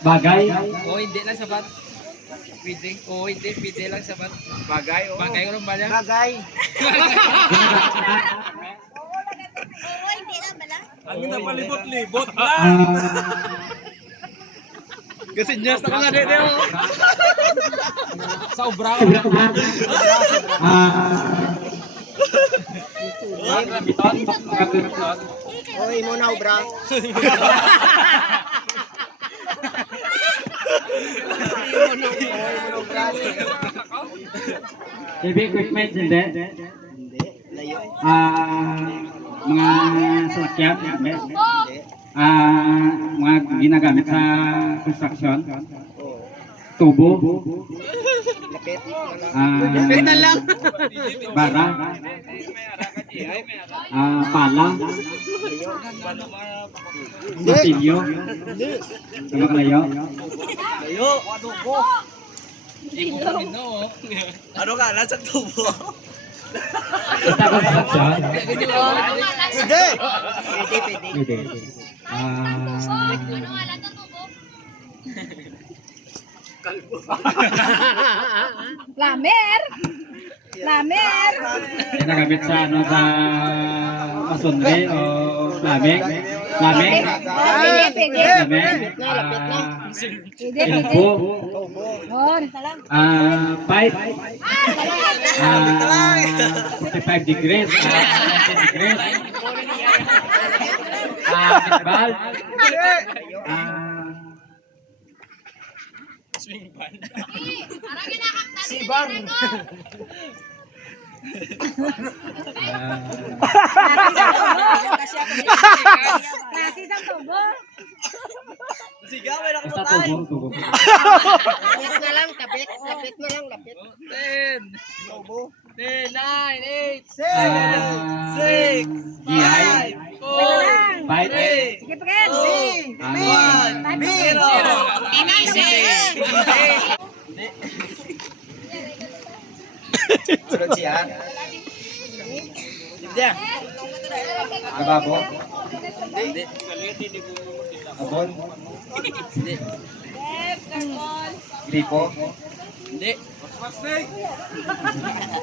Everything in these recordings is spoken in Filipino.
Bagay. Oo, hindi lang sapat. Pwede. Oo, hindi. Pwede lang sapat. Bagay, oo. Bagay ko lang ba yan? Bagay. Oo, hindi lang bala. Ang napalibot-libot lang. Kasi nyas na mga dede mo. Sa obra. Oy, muna ubra. Heavy equipment, hindi. Hindi, layo. Mga sasakyan, hindi. Hindi. Mga ginagamit sa construction. Oo. Tubo. Lapit. Lapit na lang. Bara. Pala. Martilyo. Tumakalayo. Layo. Ano ka? Nasa tubo. Sa construction. Pwede. Pwede. Ano nga lang ito, tubo? Lamer! Lamer! Ginagamit sa ano sa masonry o lamig. Lamig. Pwede. Lamig. Pwede. Ilbo. Oh, nito lang. Pipe. 45 degrees. 90 degrees. Valve. Parang ginakapta Si Bang. Klase sa tubo. Sigaw, may Basta nakapatay. tubo. Lapit na lang, lapit. Lapit na lang, lapit. 10, Tubo. 10, 9, 8, 6, GI. 4, Pipe. Sige, Pagkat. Zero. Sunod siya. Lababo. Hindi. Abon. Hindi. Gripo. Hindi.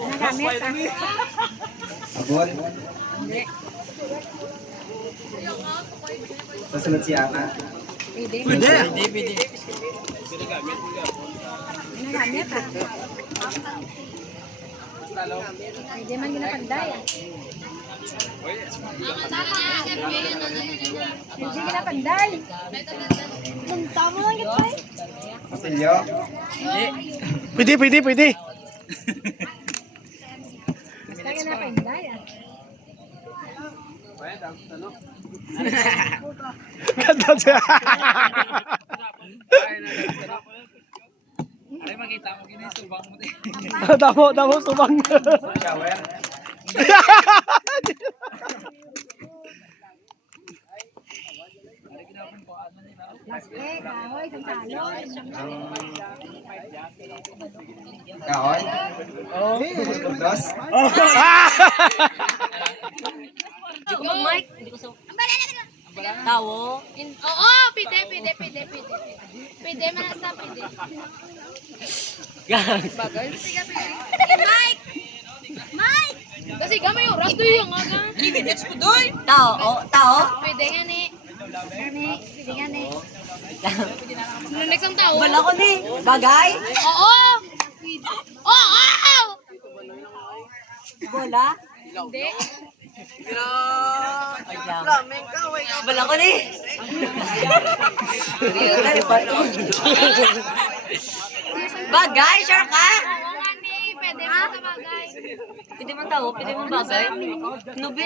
Nagamit, Abon. Susunod siya na. Pwede. Pwede. Pwede. Nagamit, Pwede man ginapanday. Pwede ginapanday. Lunta mo lang ito eh. Martilyo. Hindi. Pwede. Basta ginapanday Ganda siya. Ay, makita mo ginisubang mo. Damo, subang. Shower. Plastic, kahoy, sansalo. Kahoy. Dos. Mike, hindi ko so. Tawo. Oo, pwede. Pwede man sa pwede. Bagay. Mike! Mike! Kasi gamay oras do yung nga. Minutes mo doy. Tao. Pwede nga ni. Pwede nga ni. Ano next ang tao? Wala ko ni. Bagay? Oo! Oo! Bola? Hindi. Wala ko ni. Bagay, sure ka? Wala ni. Pwede man sa bagay. Pwede man tao, pwede man bagay. Nubi?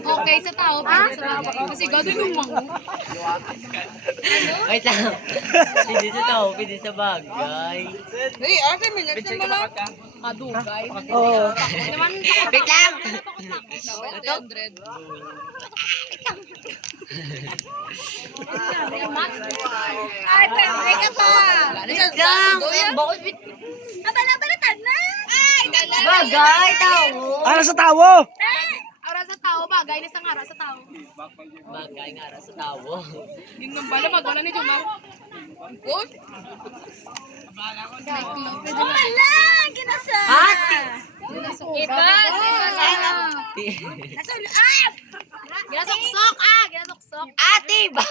Okay sa tao, pwede sa bagay. Kasi gado yung mga. Wait lang. Pwede sa tao, pwede sa bagay. Hey, ate, minutes mo lang. Kadugay. Oo. Naman, Wait lang. ito? Ay, pwede ka pa. Wait lang. Bakit wait? Abala-balatan na. Ay, Bagay, tao. Ara sa tawo. Ara sa tao, bagay na sa ngara sa tao. Bagay nga ra sa tawo. Yung nambala, magwala ni Jumar. Good? Wala! Ginasa! Ate! Ibas! Ginasuksok! Ginasuksok! Ate ba?